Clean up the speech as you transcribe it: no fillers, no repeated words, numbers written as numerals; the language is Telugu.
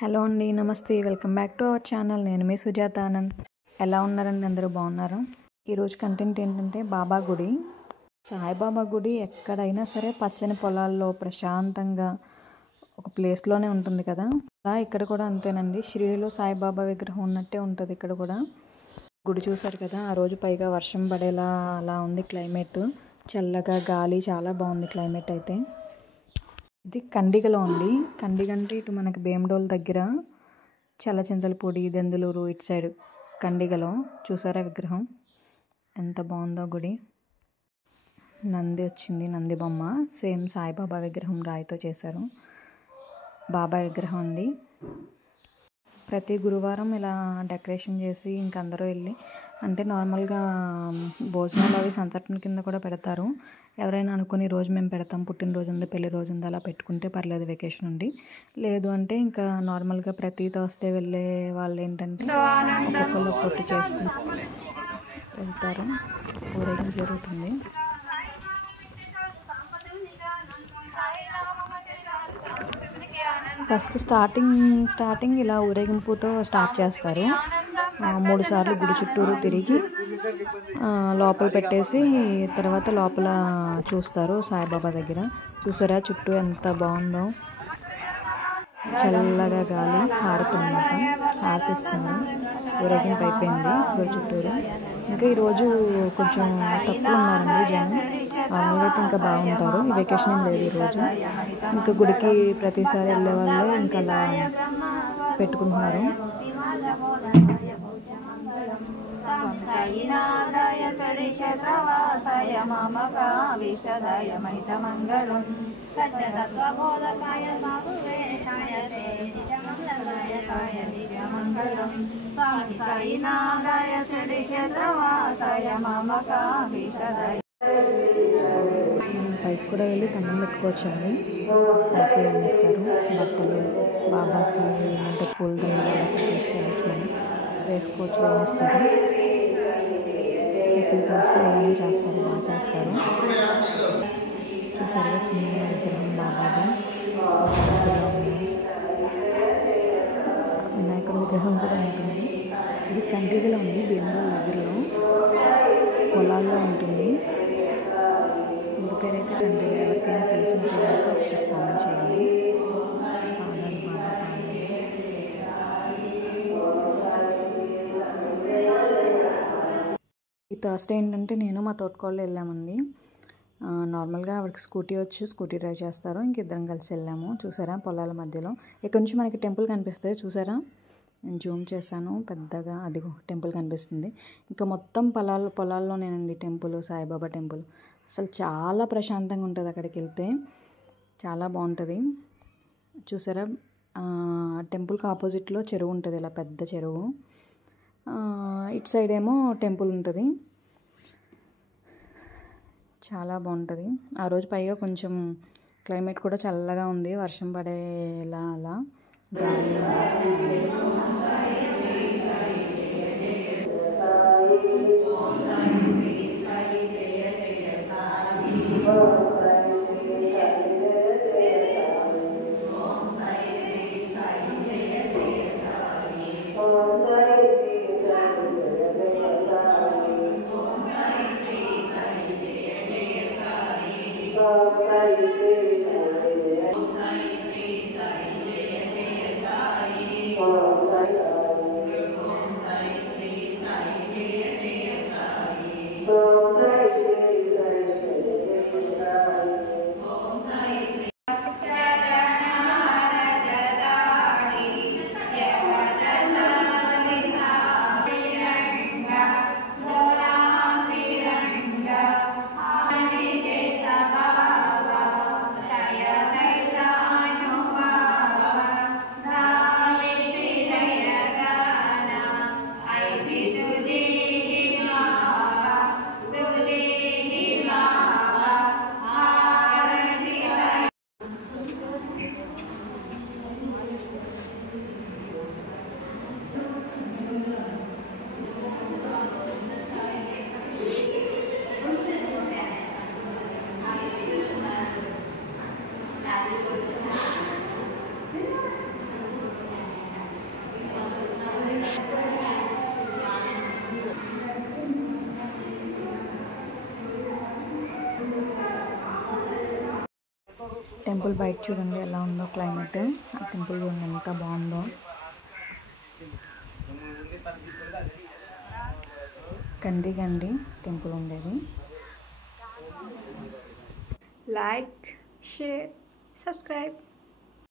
హలో అండి, నమస్తే. Welcome back to our channel. నేను మీ సుజాత ఆనంద్. ఎలా ఉన్నారండి? అందరూ బాగున్నారు? ఈరోజు కంటెంట్ ఏంటంటే బాబా గుడి. సాయిబాబా గుడి ఎక్కడైనా సరే పచ్చని పొలాల్లో ప్రశాంతంగా ఒక ప్లేస్లోనే ఉంటుంది కదా. అలా ఇక్కడ కూడా అంతేనండి. షిరిడీలో సాయిబాబా విగ్రహం ఉన్నట్టే ఉంటుంది ఇక్కడ కూడా. గుడి చూసారు కదా, ఆ రోజు పైగా వర్షం పడేలా అలా ఉంది క్లైమేట్. చల్లగా గాలి, చాలా బాగుంది క్లైమేట్ అయితే. ఇది కండిగలో ఉంది. కండిగ అంటే ఇటు మనకి భీమడోల్ దగ్గర, చల్లచింతలపూడి, దెందులూరు ఇటు సైడ్ కండిగలో. చూసారా విగ్రహం ఎంత బాగుందో గుడి. నంది వచ్చింది, నంది బొమ్మ సేమ్ సాయిబాబా విగ్రహం రాయితో చేశారు. బాబా విగ్రహం అండి. ప్రతి గురువారం ఇలా డెకరేషన్ చేసి ఇంక అందరూ వెళ్ళి, అంటే నార్మల్గా భోజనాలు అవి సంతర్పణ కింద కూడా పెడతారు. ఎవరైనా అనుకుని రోజు మేము పెడతాం, పుట్టినరోజు ఉంది, పెళ్లి రోజు ఉంది, అలా పెట్టుకుంటే పర్లేదు వెకేషన్ ఉండి. లేదు అంటే ఇంకా నార్మల్గా ప్రతి థర్స్డే వెళ్ళే వాళ్ళు ఏంటంటే ఒక్కొక్కరు పొట్టు చేసుకుని వెళ్తారు. ఊరేగింపు జరుగుతుంది. ఫస్ట్ స్టార్టింగ్ ఇలా ఊరేగింపుతో స్టార్ట్ చేస్తారు. 3 సార్లు గుడి చుట్టూరు తిరిగి లోపల పెట్టేసి తర్వాత లోపల చూస్తారు సాయిబాబా దగ్గర. చూసారా చుట్టూ ఎంత బాగుందో, చల్లగా గాలి. హారతి అన్నమాట, హారతి ఇస్తుంది. ఊరేగింపు అయిపోయింది గుడి చుట్టూరు. ఇంకా ఈరోజు కొంచెం తక్కువ ఉన్నారండి జనం. మామూలుగా అయితే ఇంకా బాగుంటారు. ఈ వెకేషన్ ఏం లేదు ఈరోజు. ఇంకా గుడికి ప్రతిసారి వెళ్ళే వాళ్ళే ఇంకా అలా పెట్టుకుంటున్నారు. పైకి కూడా వెళ్ళి దండం పెట్టుకోవచ్చండి. పైకి వేస్తారు బట్టలు. బాబాకి అంటే పూల దండలు తీసుకెళ్ళచ్చు, మనం వేసుకోవచ్చు, వేస్తారు. ప్రతి థర్స్డే ఇలానే చేస్తారు, బాగా చేస్తారు. చూసారుగా చిన్న విగ్రహం బాబాది. వినాయకుడి విగ్రహం కూడా ఉంటుంది. ఇది కండ్రిగలో ఉంది, భీమడోల్ దగ్గరలో పొలాల్లో ఉంటుంది. ఊరి పేరు అయితే కండ్రిగ. ఎవరికైనా తెలిసింటే కనుక ఒకసారి కామెంట్ చేయండి. పాదాలు బాబా పాదాలు. ఈ థర్స్డే ఏంటంటే నేను మా తోటకోళ్ళు వెళ్ళామండి. నార్మల్గా ఆవిడకి స్కూటీ వచ్చి స్కూటీ డ్రైవ్ చేస్తారు. ఇంకిద్దరం కలిసి వెళ్ళాము. చూసారా పొలాల మధ్యలో ఇక్కడ నుంచి మనకి టెంపుల్ కనిపిస్తుంది. చూసారా, నేను జూమ్ చేశాను పెద్దగా, అదిగో టెంపుల్ కనిపిస్తుంది. ఇంకా మొత్తం పొలాల్లోనేనండి టెంపుల్, సాయిబాబా టెంపుల్. అసలు చాలా ప్రశాంతంగా ఉంటుంది అక్కడికి వెళ్తే, చాలా బాగుంటుంది. చూసారా, టెంపుల్కి ఆపోజిట్లో చెరువు ఉంటుంది, ఇలా పెద్ద చెరువు. ఇటు సైడ్ ఏమో టెంపుల్ ఉంటుంది. చాలా బాగుంటుంది. ఆ రోజు పైగా కొంచెం క్లైమేట్ కూడా చల్లగా ఉంది, వర్షం పడేలా అలా గాలి. టెంపుల్ బయట చూడండి ఎలా ఉందో క్లైమేట్. ఆ టెంపుల్ చూడండి ఎంత బాగుందో. గండి టెంపుల్ ఉండేది. Like, share, subscribe.